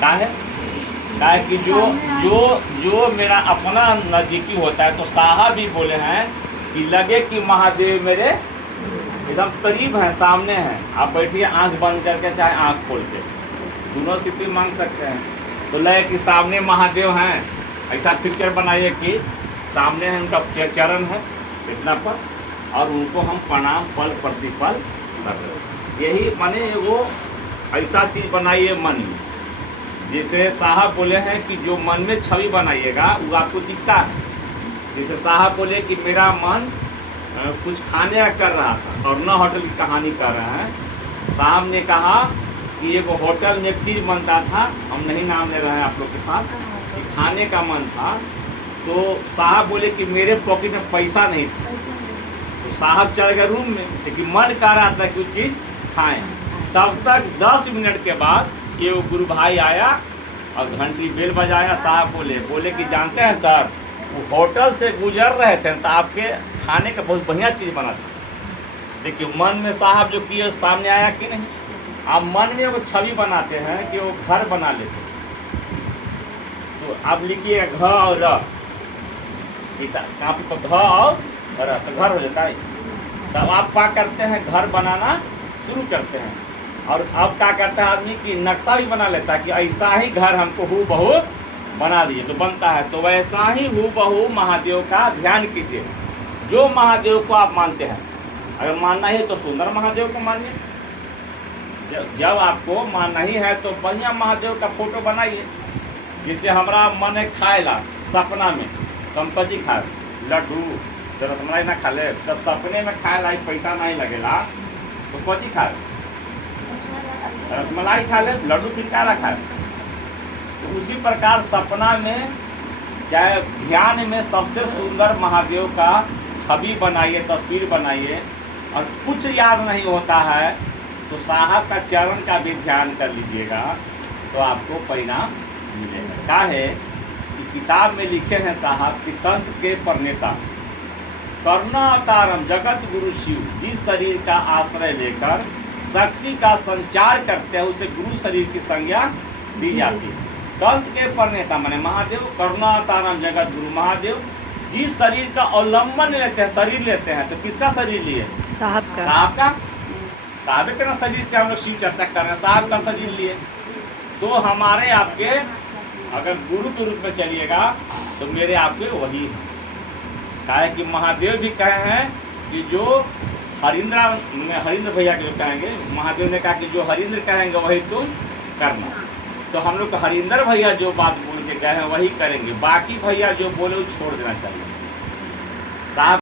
का है कि जो जो जो मेरा अपना नजदीकी होता है, तो साहब भी बोले हैं कि लगे कि महादेव मेरे एकदम करीब हैं, सामने हैं। आप बैठिए आंख बंद करके चाहे आंख खोल के, दोनों स्थिति मांग सकते हैं। तो लगे कि सामने महादेव हैं, ऐसा पिक्चर बनाइए कि सामने है उनका चरण है इतना पर, और उनको हम प्रणाम पल प्रतिपल कर रहे हैं। यही माने वो ऐसा चीज़ बनाइए मन में। जैसे साहब बोले हैं कि जो मन में छवि बनाइएगा वो आपको दिखता है। जैसे साहब बोले कि मेरा मन कुछ खाने का कर रहा था, और न होटल की कहानी कर रहे हैं। साहब ने कहा कि एक होटल में एक चीज़ बनता था, हम नहीं नाम ले रहे हैं आप लोग के पास, कि खाने का मन था। तो साहब बोले कि मेरे पॉकेट में पैसा नहीं था, तो साहब चले गए रूम में, लेकिन मन कर रहा था कि वो चीज़ खाएँ। तब तक 10 मिनट के बाद ये वो गुरु भाई आया और घंटी बेल बजाया। साहब बोले कि जानते हैं सर, वो होटल से गुजर रहे थे तो आपके खाने का बहुत बढ़िया चीज़ बना था। देखिए मन में साहब जो किए सामने आया कि नहीं। आप मन में वो छवि बनाते हैं कि वो घर बना लेते हैं। तो आप लिखिए घ और र, काफी तो घ और र तो घर हो जाता है। तब आप क्या करते हैं, घर बनाना शुरू करते हैं। और अब क्या करता है आदमी कि नक्शा भी बना लेता है कि ऐसा ही घर हमको हूबहू बना दिए, तो बनता है। तो वैसा ही हूबहू महादेव का ध्यान कीजिए। जो महादेव को आप मानते हैं, अगर मानना ही है तो सुंदर महादेव को मानिए। जब आपको मानना ही है तो बढ़िया महादेव का फोटो बनाइए। जिससे हमारा मन है खाएला सपना में, संपत्ति खाए लड्डू तो रसमलाई ना खा ले, जब सपने में खाए ला पैसा नहीं लगेला तो कौची खाए, रसमलाई खा ले, लड्डू फिर क्या रखा है। तो उसी प्रकार सपना में चाहे ध्यान में सबसे सुंदर महादेव का छवि बनाइए, तस्वीर बनाइए। और कुछ याद नहीं होता है तो साहब का चरण का भी ध्यान कर लीजिएगा, तो आपको परिणाम मिलेगा। क्या है कि किताब में लिखे हैं साहब कि तंत्र के प्रणेता करुणा अवतारम जगत गुरु शिव, जिस शरीर का आश्रय लेकर शक्ति का संचार करते हैं उसे गुरु शरीर की संज्ञा दी जाती है। तंत्र के प्रणेता माने महादेव, करुणा अवतारम जगत गुरु महादेव, जिस शरीर का अवलंबन लेते हैं, शरीर लेते हैं, तो किसका शरीर लिए, साहब का। साहब के ना शरीर से हम लोग शिव चर्चा कर रहे हैं, साहब का शरीर लिए। तो हमारे आपके अगर गुरु के रूप में चलिएगा तो मेरे आपके वही है। क्या है कि महादेव भी कहे हैं कि जो हरिंद्र भैया के जो कहेंगे, महादेव ने कहा कि जो हरिंद्र कहेंगे वही तुम करना। तो हम लोग हरिंदर भैया जो बात बोल के गए हैं वही करेंगे, बाकी भैया जो बोले वो छोड़ देना चाहिए। साहब